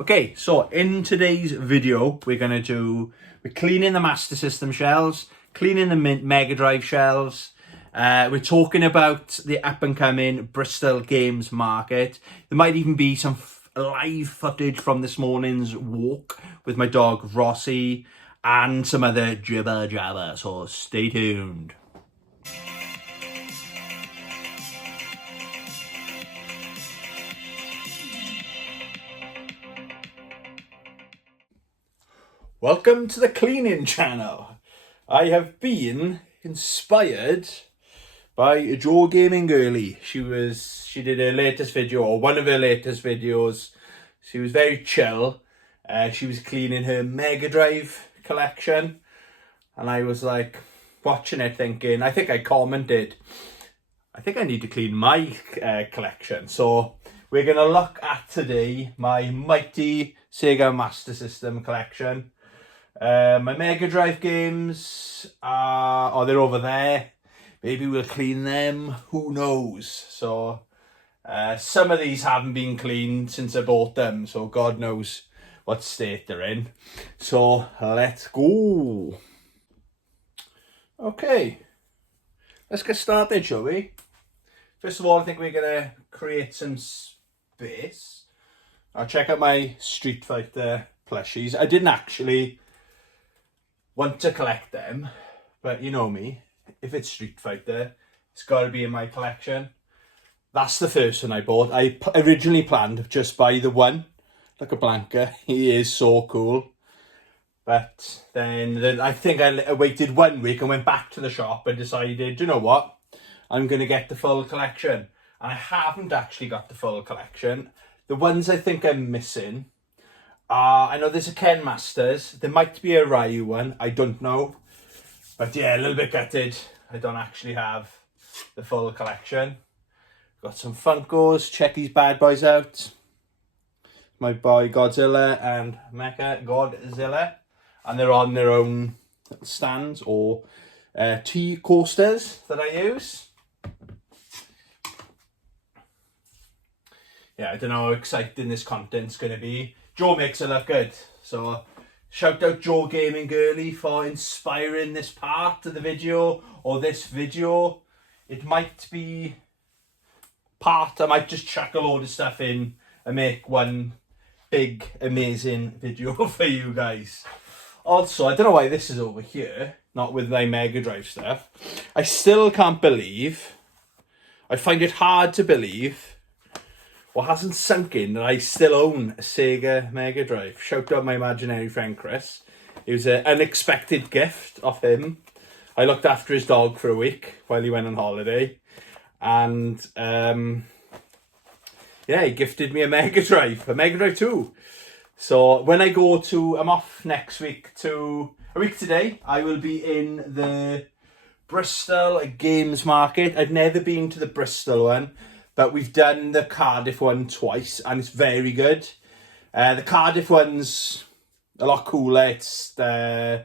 Okay, so in today's video, we're cleaning the Master System shelves, cleaning the Mega Drive shelves. We're talking about the up and coming Bristol Games Market. There might even be some live footage from this morning's walk with my dog Rossi and some other jibber jabber, so stay tuned. Welcome to the cleaning channel. I have been inspired by Jo Gaming Girly. She did her latest video, or one of her latest videos. She was very chill. She was cleaning her Mega Drive collection, and I was like watching it thinking, I think I commented, I think I need to clean my collection. So we're gonna look at today my mighty Sega Master System collection. My Mega Drive games they're over there. Maybe we'll clean them, who knows. So some of these haven't been cleaned since I bought them, so God knows what state they're in. So let's go. Okay, let's get started, shall we? First of all, I think we're gonna create some space. I'll check out my Street Fighter plushies. I didn't actually want to collect them, but you know me, if it's Street Fighter, it's got to be in my collection. That's the first one I bought. I originally planned to just buy the one, like a Blanca. He is so cool. But then I think I waited 1 week and went back to the shop and decided, you know what, I'm going to get the full collection. And I haven't actually got the full collection. The ones I think I'm missing, I know there's a Ken Masters. There might be a Ryu one. I don't know. But yeah, a little bit gutted. I don't actually have the full collection. Got some Funkos. Check these bad boys out. My boy Godzilla and Mecha Godzilla. And they're on their own stands or tea coasters that I use. Yeah, I don't know how exciting this content's going to be. Jo makes it look good. So shout out Jo Gaming Girly for inspiring this part of the video, or this video. It might be part, I might just chuck a load of stuff in and make one big amazing video for you guys. Also, I don't know why this is over here, not with my Mega Drive stuff. I still can't believe, I find it hard to believe, what hasn't sunk in that I still own a Sega Mega Drive. Shout out my imaginary friend Chris. It was an unexpected gift off him. I looked after his dog for a week while he went on holiday. And yeah, he gifted me a Mega Drive 2. So when I go to, I'm off next week to, a week today, I will be in the Bristol Games Market. I've never been to the Bristol one, but we've done the Cardiff one twice, and it's very good. The Cardiff one's a lot cooler. It's October,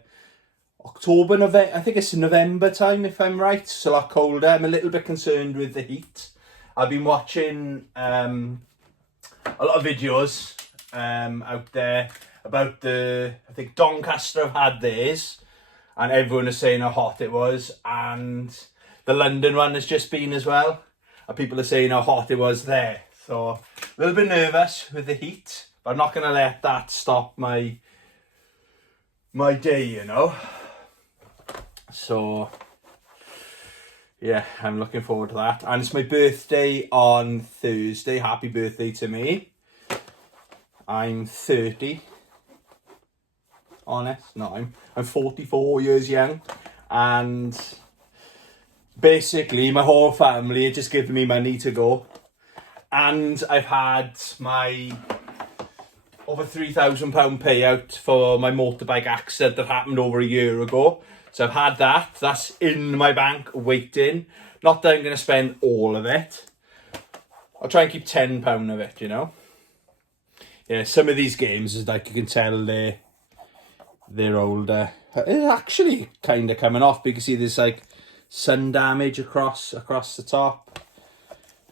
November. I think it's November time, if I'm right. It's a lot colder. I'm a little bit concerned with the heat. I've been watching a lot of videos out there about I think Doncaster have had theirs, and everyone is saying how hot it was, and the London one has just been as well. And people are saying how hot it was there. So a little bit nervous with the heat, but I'm not going to let that stop my day, you know. So yeah, I'm looking forward to that. And it's my birthday on Thursday. Happy birthday to me. I'm 30. Honest? No, I'm 44 years young. And basically, my whole family had just given me money to go. And I've had my over £3,000 payout for my motorbike accident that happened over a year ago. So I've had that. That's in my bank, waiting. Not that I'm going to spend all of it. I'll try and keep £10 of it, you know. Yeah, some of these games, is like you can tell they're older. It's actually kind of coming off, because you can see there's like sun damage across the top.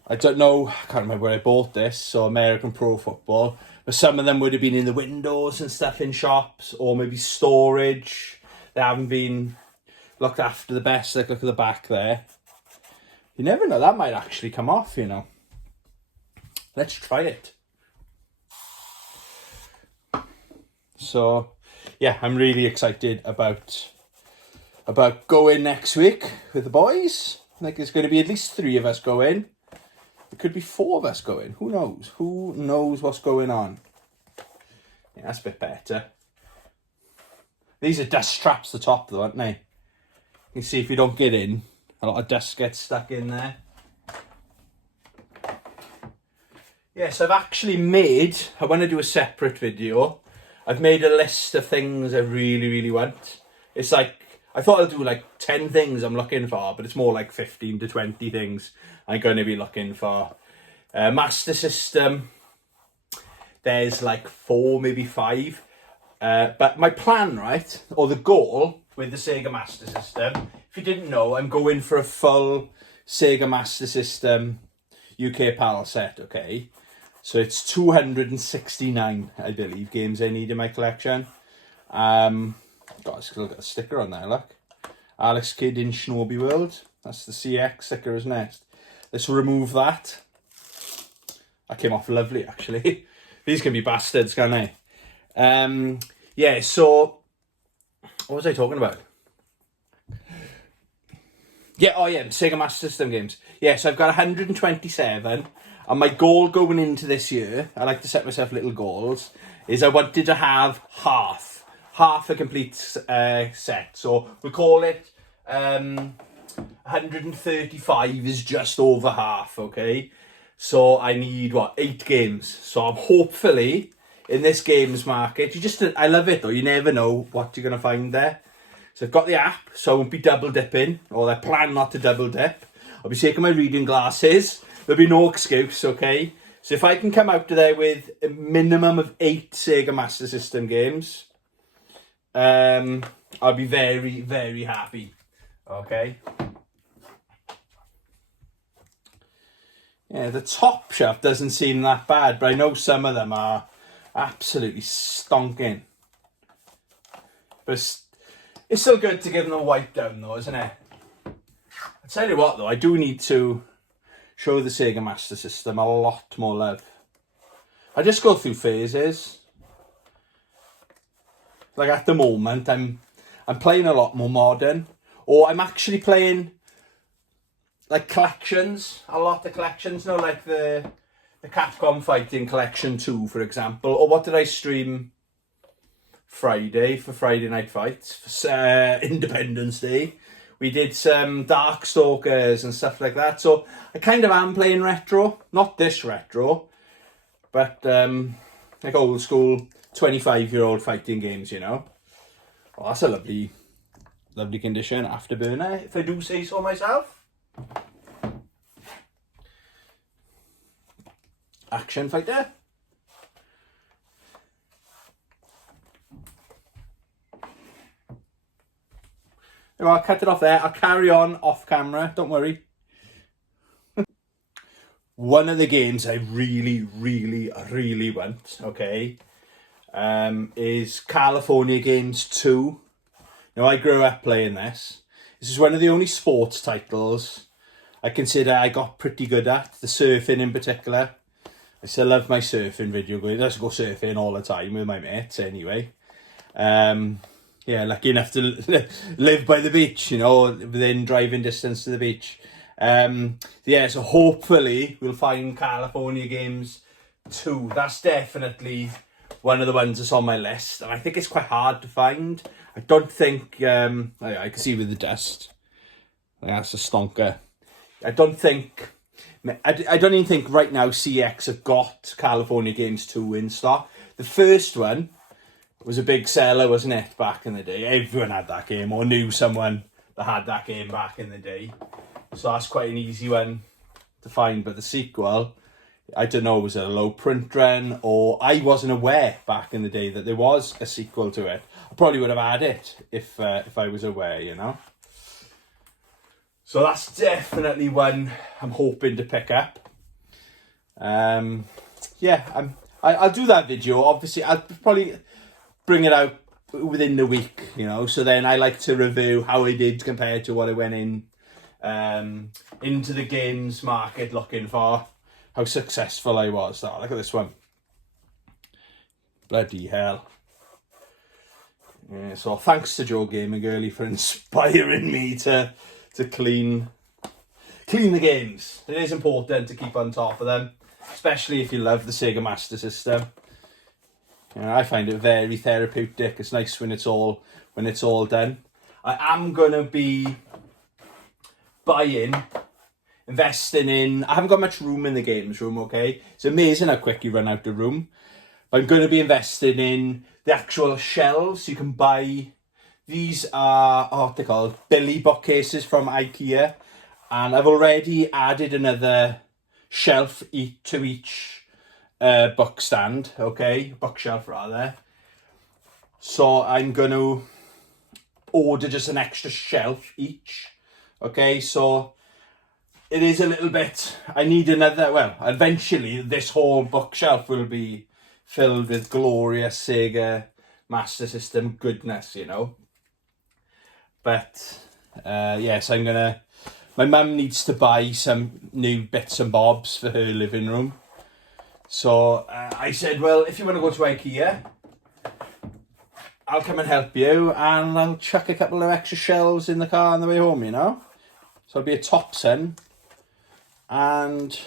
I don't know, I can't remember where I bought this, so American Pro Football, but some of them would have been in the windows and stuff in shops, or maybe storage. They haven't been looked after the best. Like, look at the back there. You never know, that might actually come off, you know. Let's try it. So, yeah, I'm really excited about going next week with the boys. I think there's going to be at least 3 of us going. It could be 4 of us going. Who knows? Who knows what's going on? Yeah, that's a bit better. These are dust traps at the top though, aren't they? You can see if you don't get in, a lot of dust gets stuck in there. Yes, I've actually made, I want to do a separate video. I've made a list of things I really, really want. It's like, I thought I'd do like 10 things I'm looking for, but it's more like 15 to 20 things I'm going to be looking for. Master System, there's like 4, maybe 5. But my plan, right, or the goal with the Sega Master System, if you didn't know, I'm going for a full Sega Master System UK PAL set, okay? So it's 269, I believe, games I need in my collection. God, I still got a sticker on there, look. Alex Kidd in Shinobi World. That's the CX sticker, isn't it? Let's remove that. That came off lovely, actually. These can be bastards, can't they? Yeah, so what was I talking about? Yeah, oh yeah, Sega Master System games. Yeah, so I've got 127, and my goal going into this year, I like to set myself little goals, is I wanted to have half a complete set. So we call it 135 is just over half, okay? So I need, 8 games. So I'm hopefully in this games market, I love it though, you never know what you're going to find there. So I've got the app, so I won't be double dipping, or I plan not to double dip. I'll be taking my reading glasses. There'll be no excuse, okay? So if I can come out of there with a minimum of 8 Sega Master System games, I'll be very, very happy, okay? Yeah, the top shelf doesn't seem that bad, but I know some of them are absolutely stonking. But it's still good to give them a wipe down though, isn't it? I tell you what though, I do need to show the Sega Master System a lot more love. I just go through phases. Like at the moment, I'm playing a lot more modern, or I'm actually playing like collections, a lot of collections. No, like the Capcom Fighting Collection 2, for example. Or what did I stream Friday for Friday Night Fights for Independence Day? We did some Darkstalkers and stuff like that. So I kind of am playing retro, not this retro, but like old school 25-year-old fighting games, you know. Oh, that's a lovely, lovely condition, afterburner, if I do say so myself. Action fighter. I'll cut it off there. I'll carry on off camera, don't worry. One of the games I really, really, really want, okay, is California Games 2. Now, I grew up playing this. This is one of the only sports titles I consider I got pretty good at, the surfing in particular. I still love my surfing video games. I just go surfing all the time with my mates anyway. Yeah, lucky enough to live by the beach, you know, within driving distance to the beach. Yeah, so hopefully we'll find California Games 2. That's definitely one of the ones that's on my list, and I think it's quite hard to find. I don't think, I can see with the dust, that's a stonker. I don't even think right now CX have got California Games 2 in stock. The first one was a big seller, wasn't it, back in the day? Everyone had that game, or knew someone that had that game back in the day. So that's quite an easy one to find. But the sequel, I don't know, was it a low print run, or I wasn't aware back in the day that there was a sequel to it. I probably would have had it if I was aware, you know. So that's definitely one I'm hoping to pick up. Yeah, I'll do that video. Obviously, I'll probably bring it out within the week, you know. So then I like to review how I did compared to what I went into the games market looking for, how successful I was. Oh, look at this one. Bloody hell. Yeah, so thanks to Joe Gamer Girly for inspiring me to clean the games. It is important to keep on top of them, especially if you love the Sega Master System. You know, I find it very therapeutic. It's nice when it's all done. I am gonna be investing in. I haven't got much room in the games room. Okay, it's amazing how quick you run out of room. But I'm going to be investing in the actual shelves. You can buy. These are what they're called, Billy bookcases from IKEA, and I've already added another shelf to each book stand. Okay, bookshelf rather. So I'm going to order just an extra shelf each. Okay, so it is a little bit. I need another. Well, eventually this whole bookshelf will be filled with glorious Sega Master System goodness, you know. But yes, I'm gonna. My mum needs to buy some new bits and bobs for her living room. So I said, well, if you want to go to IKEA, I'll come and help you, and I'll chuck a couple of extra shelves in the car on the way home, you know. So it'll be a top son, and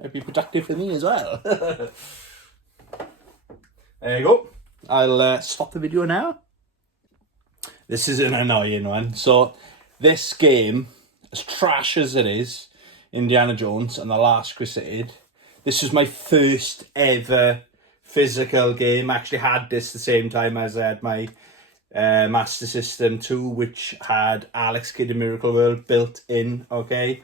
it'll be productive for me as well. There you go. I'll stop the video now. This is an annoying one. So this game, as trash as it is, Indiana Jones and the Last Crusade, this was my first ever physical game. I actually had this the same time as I had my Master System 2, which had Alex Kidd in Miracle World built in, okay?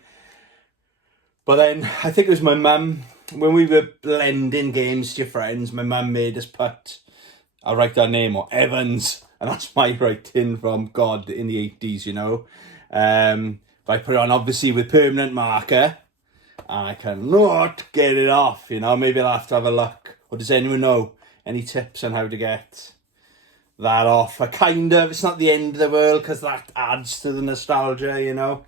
But then, I think it was my mum, when we were blending games to your friends, my mum made us put, I'll write that name, or Evans, and that's my writing from God in the 80s, you know. But I put it on, obviously, with permanent marker, and I cannot get it off, you know. Maybe I'll have to have a look. Or does anyone know any tips on how to get that off? It's not the end of the world, because that adds to the nostalgia, you know.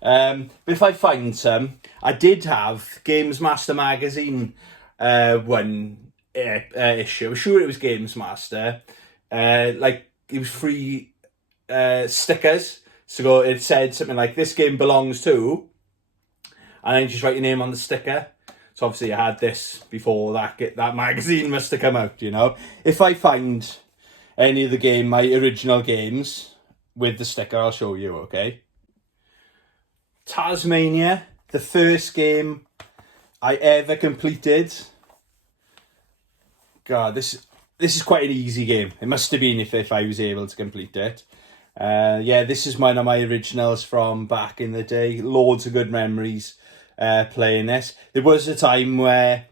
But if I find some, I did have Games Master magazine one issue. I'm sure it was Games Master. Like, it was free stickers. So it said something like, this game belongs to, and then you just write your name on the sticker. So obviously I had this before that magazine must have come out, you know. If I find any of my original games with the sticker, I'll show you, okay? Tasmania, the first game I ever completed. God, this is quite an easy game. It must have been if I was able to complete it. Yeah, this is one of my originals from back in the day. Loads of good memories playing this. There was a time where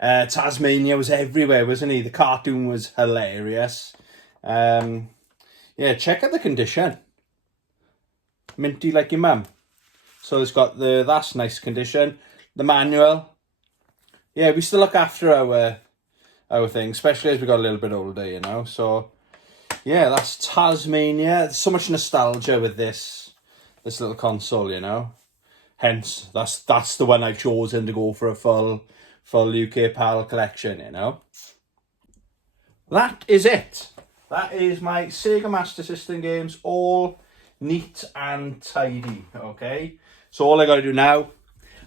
Tasmania was everywhere, wasn't he? The cartoon was hilarious. Yeah, check out the condition. Minty like your mum. So it's got that's nice condition. The manual. Yeah, we still look after our thing, especially as we got a little bit older, you know. So yeah, that's Tasmania. There's so much nostalgia with this little console, you know. Hence, that's the one I've chosen to go for a full UK PAL collection, you know. That is it. That is my Sega Master System games, all neat and tidy, okay? So all I got to do now,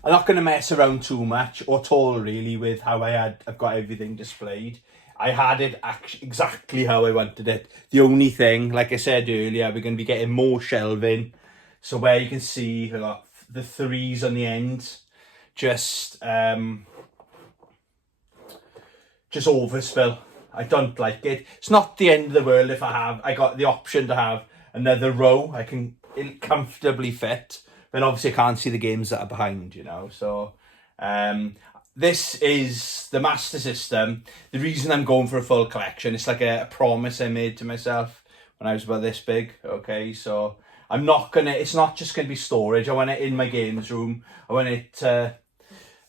I'm not going to mess around too much or at all really with how I've got everything displayed. I had it exactly how I wanted it. The only thing, like I said earlier, we're going to be getting more shelving. So where you can see I got the 3s on the end, just overspill. I don't like it. It's not the end of the world if I got the option to have another row. I can comfortably fit. But obviously I can't see the games that are behind, you know. So this is the Master System. The reason I'm going for a full collection, it's like a promise I made to myself when I was about this big. Okay, so it's not just gonna be storage. I want it in my games room. I want it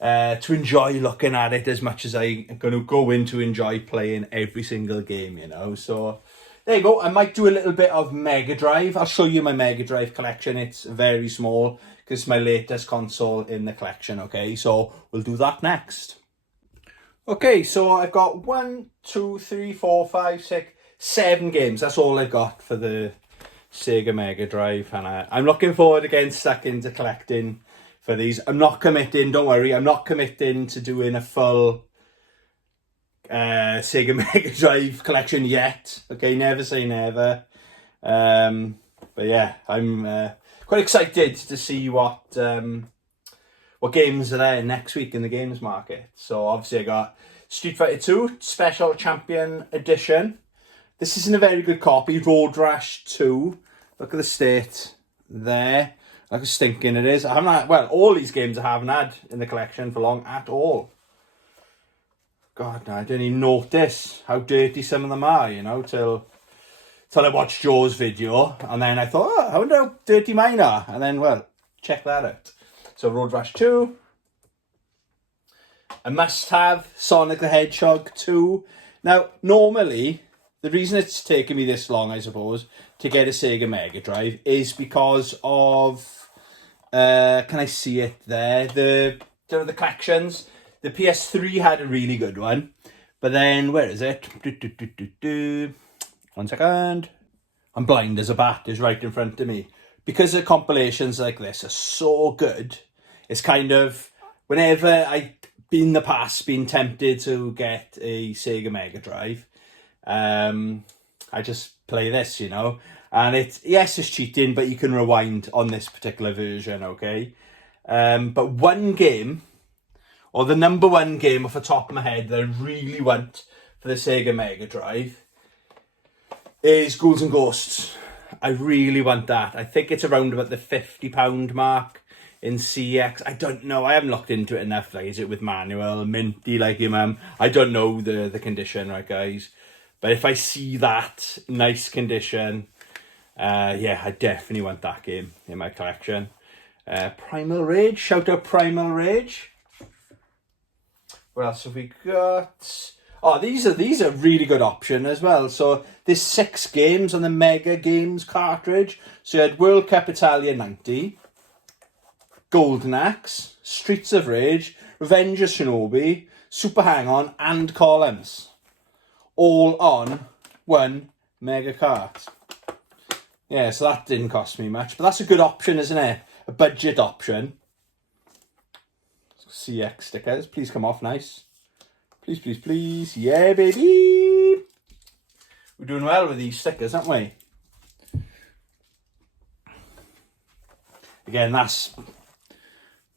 to enjoy looking at it as much as I'm going to go in to enjoy playing every single game, you know. So there you go. I might do a little bit of Mega Drive. I'll show you my Mega Drive collection. It's very small because it's my latest console in the collection, okay? So we'll do that next. Okay, so I've got 1, 2, 3, 4, 5, 6, 7 games. That's all I've got for the Sega Mega Drive. And I'm looking forward to getting stuck into collecting for these. I'm not committing, don't worry, I'm not committing to doing a full Sega Mega Drive collection yet. Okay, never say never. But yeah, I'm quite excited to see what games are there next week in the games market. So obviously I got Street Fighter 2 Special Champion Edition. This isn't a very good copy. Road Rash 2. Look at the state there. Look how stinking it is. I haven't had, well, all these games I haven't had in the collection for long at all. God, no, I didn't even notice how dirty some of them are, you know, till I watched Joe's video. And then I thought, oh, I wonder how dirty mine are. And then, well, check that out. So Road Rash 2. A must-have, Sonic the Hedgehog 2. Now, normally, the reason it's taken me this long, I suppose, to get a Sega Mega Drive is because of... can I see it there? The collections. The PS3 had a really good one. But then, where is it? 1 second. I'm blind as a bat. It's right in front of me. Because the compilations like this are so good, it's kind of... Whenever I've in the past been tempted to get a Sega Mega Drive, I just play this, you know. And it's cheating, but you can rewind on this particular version, okay? But one game, or the number one game off the top of my head that I really want for the Sega Mega Drive is Ghouls and Ghosts. I really want that. I think it's around about the £50 mark in CX. I don't know. I haven't looked into it enough. Like, is it with manual, minty like your mum? I don't know the condition, right, guys? But if I see that nice condition... yeah, I definitely want that game in my collection. Primal Rage, shout out Primal Rage. What else have we got? Oh, these are really good option as well. So there's 6 games on the Mega Games cartridge. So you had World Cup Italia 90, Golden Axe, Streets of Rage, Revenge of Shinobi, Super Hang-On, and Columns. All on one Mega Cart. Yeah, so that didn't cost me much. But that's a good option, isn't it? A budget option. CX stickers. Please come off nice. Please, please, please. Yeah, baby. We're doing well with these stickers, aren't we? Again, that's...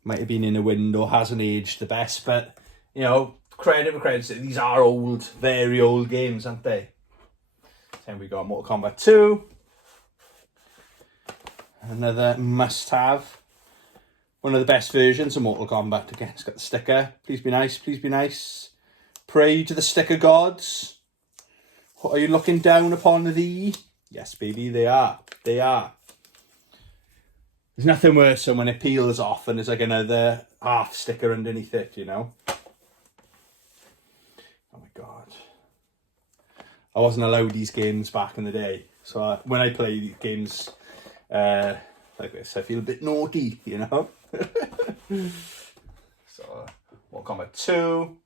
might have been in a window, hasn't aged the best. But, you know, credit for credit. These are old, very old games, aren't they? Then we got Mortal Kombat 2. Another must-have. One of the best versions of Mortal Kombat. Again, it's got the sticker. Please be nice, please be nice. Pray to the sticker gods. Are you looking down upon thee? Yes, baby, they are. They are. There's nothing worse than when it peels off and there's like another half sticker underneath it, you know? Oh my God. I wasn't allowed these games back in the day. So when I play these games... like this, I feel a bit naughty, you know. So, Mortal Kombat 2,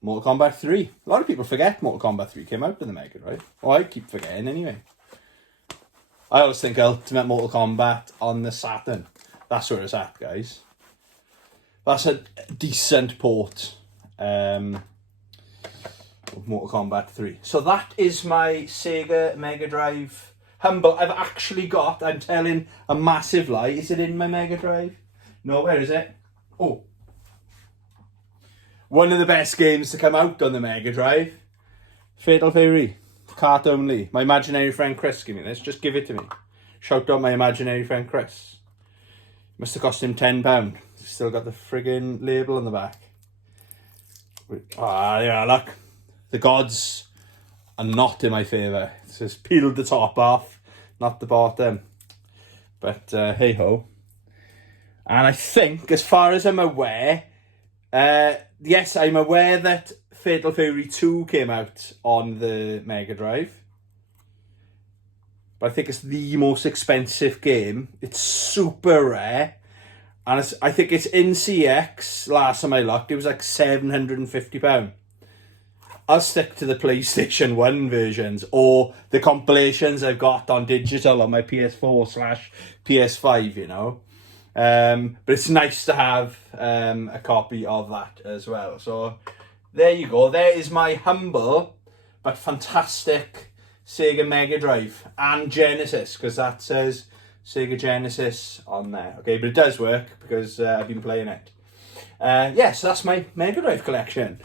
Mortal Kombat 3. A lot of people forget Mortal Kombat 3 came out in the Mega Drive. Oh, I keep forgetting anyway. I always think Ultimate Mortal Kombat on the Saturn. That's where it's at, guys. That's a decent port of Mortal Kombat 3. So that is my Sega Mega Drive. Humble, I've actually got, I'm telling a massive lie. Is it in my Mega Drive? No, where is it? Oh. One of the best games to come out on the Mega Drive. Fatal Fury. Cart only. My imaginary friend Chris gave me this. Just give it to me. Shout out my imaginary friend Chris. Must have cost him £10. Still got the friggin' label on the back. Ah, yeah, look. The gods are not in my favour. It's just peeled the top off, not the bottom. But hey ho. And I think, as far as I'm aware, yes, I'm aware that Fatal Fury 2 came out on the Mega Drive. But I think it's the most expensive game. It's super rare. And I think it's in CX. Last time I looked, it was like £750. I'll stick to the PlayStation 1 versions or the compilations I've got on digital on my PS4/PS5, you know. But it's nice to have a copy of that as well. So there you go. There is my humble but fantastic Sega Mega Drive and Genesis, because that says Sega Genesis on there. Okay, but it does work because I've been playing it. Yeah, so that's my Mega Drive collection.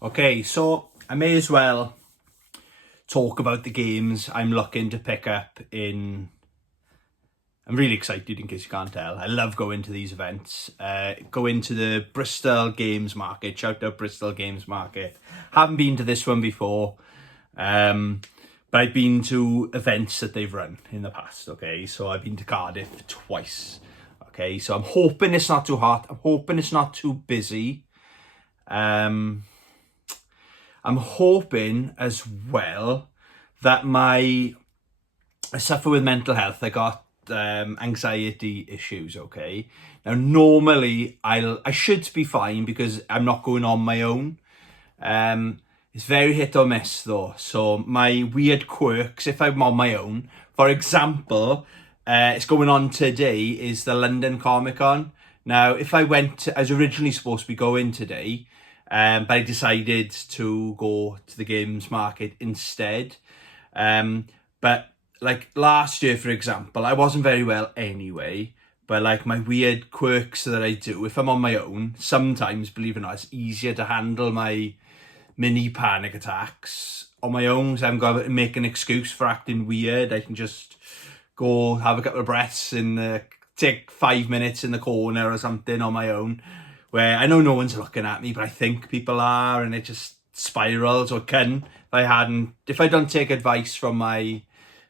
Okay, so I may as well talk about the games I'm looking to pick up in... I'm really excited, in case you can't tell. I love going to these events. Go into the Bristol Games Market. Shout out Bristol Games Market. Haven't been to this one before, but I've been to events that they've run in the past, okay? So I've been to Cardiff twice, okay? So I'm hoping it's not too hot. I'm hoping it's not too busy. I'm hoping as well that I suffer with mental health. I got anxiety issues, okay? Now, normally I should be fine because I'm not going on my own. It's very hit or miss though. So my weird quirks, if I'm on my own, for example, it's going on today, is the London Comic Con. Now, if I went, I was originally supposed to be going today, but I decided to go to the games market instead. But like last year, for example, I wasn't very well anyway. But like my weird quirks that I do, if I'm on my own, sometimes, believe it or not, it's easier to handle my mini panic attacks on my own. So I haven't got to make an excuse for acting weird. I can just go have a couple of breaths and take 5 minutes in the corner or something on my own, where I know no one's looking at me, but I think people are, and it just spirals, or can. If I don't take advice from my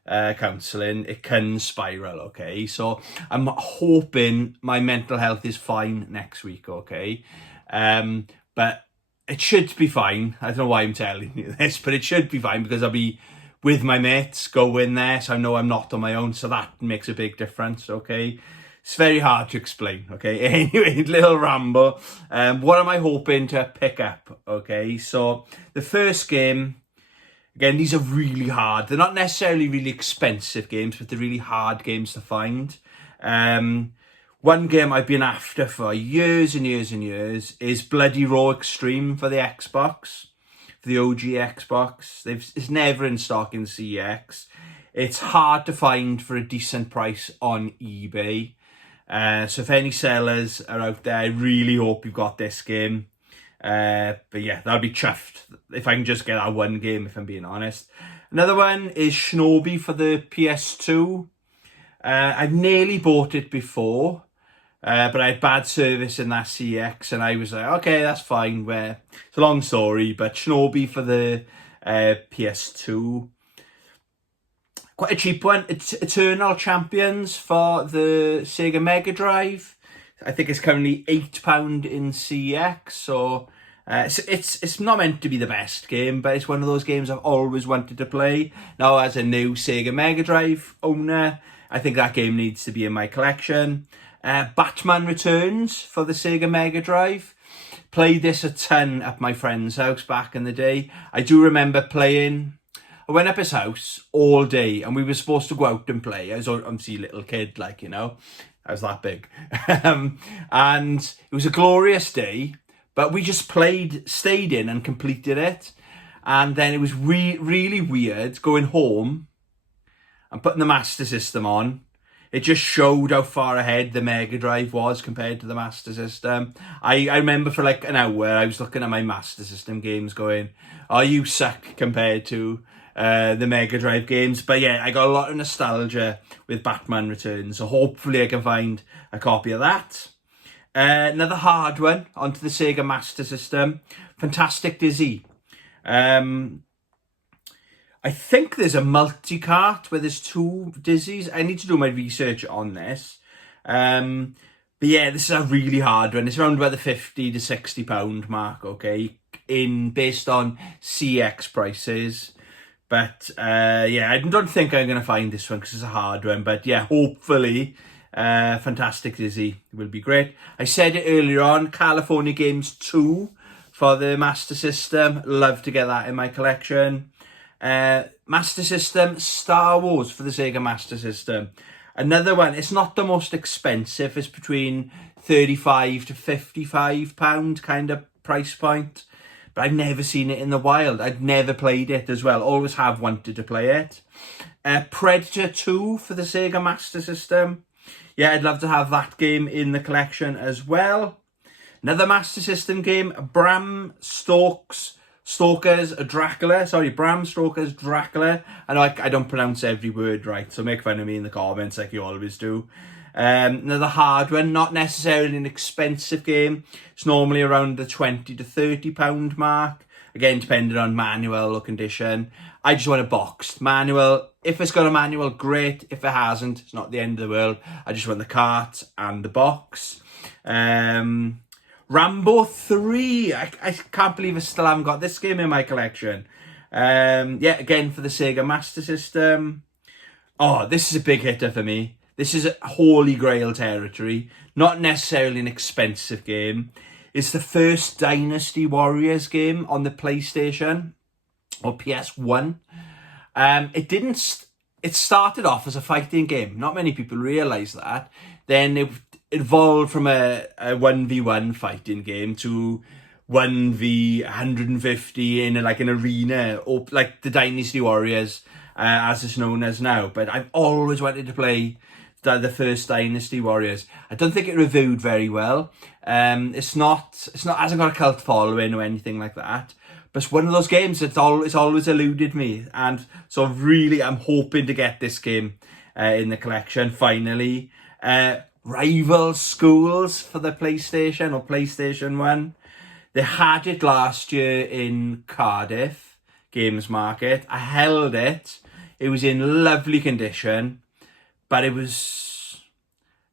counselling, it can spiral, okay? So I'm hoping my mental health is fine next week, okay? But it should be fine. I don't know why I'm telling you this, but it should be fine because I'll be with my mates going there, so I know I'm not on my own, so that makes a big difference, okay? It's very hard to explain, okay? Anyway, little ramble. What am I hoping to pick up, okay? So the first game, again, these are really hard. They're not necessarily really expensive games, but they're really hard games to find. One game I've been after for years and years and years is Bloody Roar Extreme for the Xbox, for the OG Xbox. It's never in stock in CX. It's hard to find for a decent price on eBay. So if any sellers are out there, I really hope you've got this game. But yeah, that'll be chuffed if I can just get that one game, if I'm being honest. Another one is Shinobi for the PS2. I've nearly bought it before, but I had bad service in that CX, and I was like, okay, that's fine. It's a long story, but Shinobi for the PS2. Quite a cheap one. It's Eternal Champions for the Sega Mega Drive. I think it's currently £8 in CX. So it's not meant to be the best game, but it's one of those games I've always wanted to play. Now, as a new Sega Mega Drive owner, I think that game needs to be in my collection. Batman Returns for the Sega Mega Drive. Played this a ton at my friend's house back in the day. I do remember playing... I went up his house all day and we were supposed to go out and play. I was obviously a little kid, like, you know. I was that big. And it was a glorious day, but we just stayed in and completed it. And then it was really weird going home and putting the Master System on. It just showed how far ahead the Mega Drive was compared to the Master System. I remember for like an hour, I was looking at my Master System games going, oh, you suck compared to the Mega Drive games. But yeah, I got a lot of nostalgia with Batman Returns, so hopefully I can find a copy of that. Another hard one onto the Sega Master System, Fantastic Dizzy. I think there's a multi-cart where there's 2 Dizzies. I need to do my research on this. But yeah, this is a really hard one. It's around about the £50 to £60 mark, okay, based on CX prices. But yeah, I don't think I'm going to find this one because it's a hard one. But yeah, hopefully Fantastic Dizzy will be great. I said it earlier on, California Games 2 for the Master System. Love to get that in my collection. Master System, Star Wars for the Sega Master System. Another one, it's not the most expensive, it's between £35 to £55 kind of price point. But I've never seen it in the wild. I've never played it as well. Always have wanted to play it. Predator 2 for the Sega Master System. Yeah, I'd love to have that game in the collection as well. Another Master System game, Bram Stoker's Dracula. I know I don't pronounce every word right, so make fun of me in the comments like you always do. Another hard one, not necessarily an expensive game. It's normally around the £20 to £30 mark. Again, depending on manual or condition. I just want a boxed manual. If it's got a manual, great. If it hasn't, it's not the end of the world. I just want the cart and the box. Rambo 3. I can't believe I still haven't got this game in my collection. Yeah, again for the Sega Master System. Oh, this is a big hitter for me. This is Holy Grail territory. Not necessarily an expensive game. It's the first Dynasty Warriors game on the PlayStation or PS1. It started off as a fighting game. Not many people realise that. Then it evolved from a 1v1 fighting game to 1v150 in like an arena, or like the Dynasty Warriors as it's known as now. But I've always wanted to play the first Dynasty Warriors. I don't think it reviewed very well. It's hasn't got a cult following or anything like that. But it's one of those games it's always eluded me, and so really I'm hoping to get this game in the collection finally. Rival Schools for the PlayStation or PlayStation 1. They had it last year in Cardiff Games Market. I held it. It was in lovely condition, but it was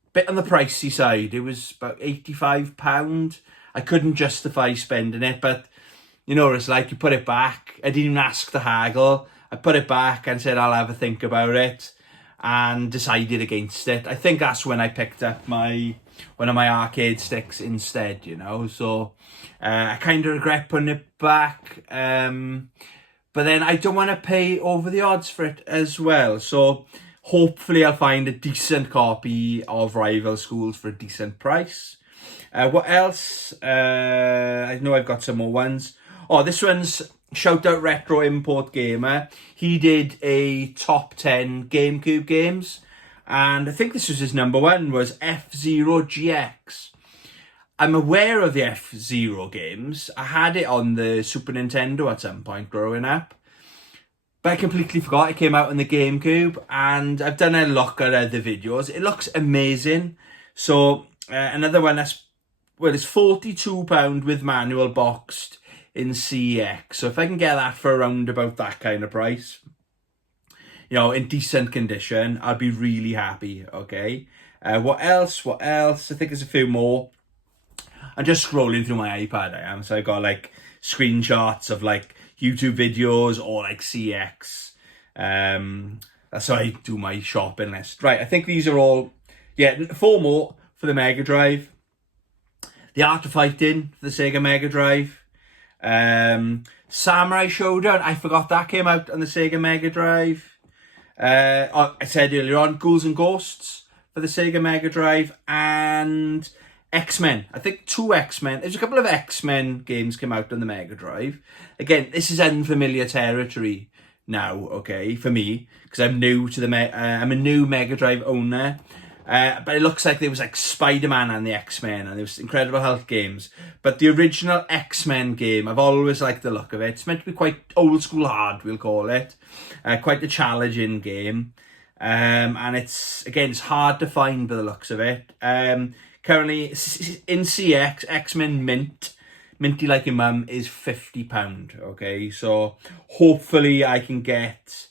a bit on the pricey side. It was about £85. I couldn't justify spending it, but you know what it's like, you put it back. I didn't even ask to haggle. I put it back and said I'll have a think about it, and decided against it. I think that's when I picked up one of my arcade sticks instead, you know. So I kind of regret putting it back. But then I don't want to pay over the odds for it as well. So hopefully I'll find a decent copy of Rival Schools for a decent price. What else? I know I've got some more ones. Oh, this one's shout out Retro Import Gamer. He did a top 10 GameCube games, and I think this was his number one, was F-Zero GX. I'm aware of the F-Zero games. I had it on the Super Nintendo at some point growing up, but I completely forgot it came out on the GameCube, and I've done a look at other videos. It looks amazing. So another one it's £42 with manual boxed in CX. So if I can get that for around about that kind of price, you know, in decent condition, I'd be really happy, okay? What else? I think there's a few more. I'm just scrolling through my iPad, I am. So I got like screenshots of like YouTube videos or like CX. That's how I do my shopping list. Right, I think these are all, 4 more for the Mega Drive. The Art of Fighting for the Sega Mega Drive. Samurai Showdown, I forgot that came out on the Sega Mega Drive. I said earlier on, Ghouls and Ghosts for the Sega Mega Drive, and X-Men. I think 2 X-Men. There's a couple of X-Men games came out on the Mega Drive. Again, this is unfamiliar territory now, okay, for me, because I'm new to I'm a new Mega Drive owner. But it looks like there was like Spider-Man and the X-Men, and there was Incredible Hulk games. But the original X-Men game, I've always liked the look of it. It's meant to be quite old school hard, we'll call it. Quite a challenging game. And it's hard to find by the looks of it. Currently, in CX, X-Men Minty Like Your Mum is £50, okay? So hopefully I can get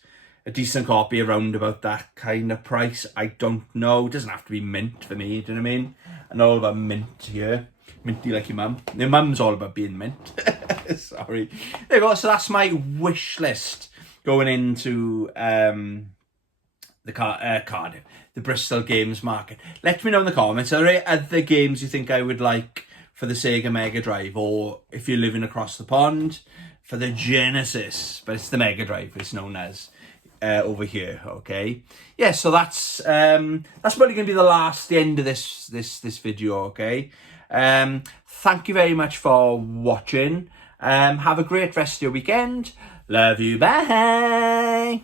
a decent copy around about that kind of price. I don't know. It doesn't have to be mint for me, do you know what I mean? I'm all about mint here. Minty Like Your Mum. Your mum's all about being mint. Sorry. There you go. So that's my wish list going into Cardiff, the Bristol games market. Let me know in the comments, are there other games you think I would like for the Sega Mega Drive, or if you're living across the pond, for the Genesis, but it's the Mega Drive, it's known as over here, okay? Yeah, so that's probably going to be the end of this video, okay? Thank you very much for watching. Have a great rest of your weekend. Love you, bye!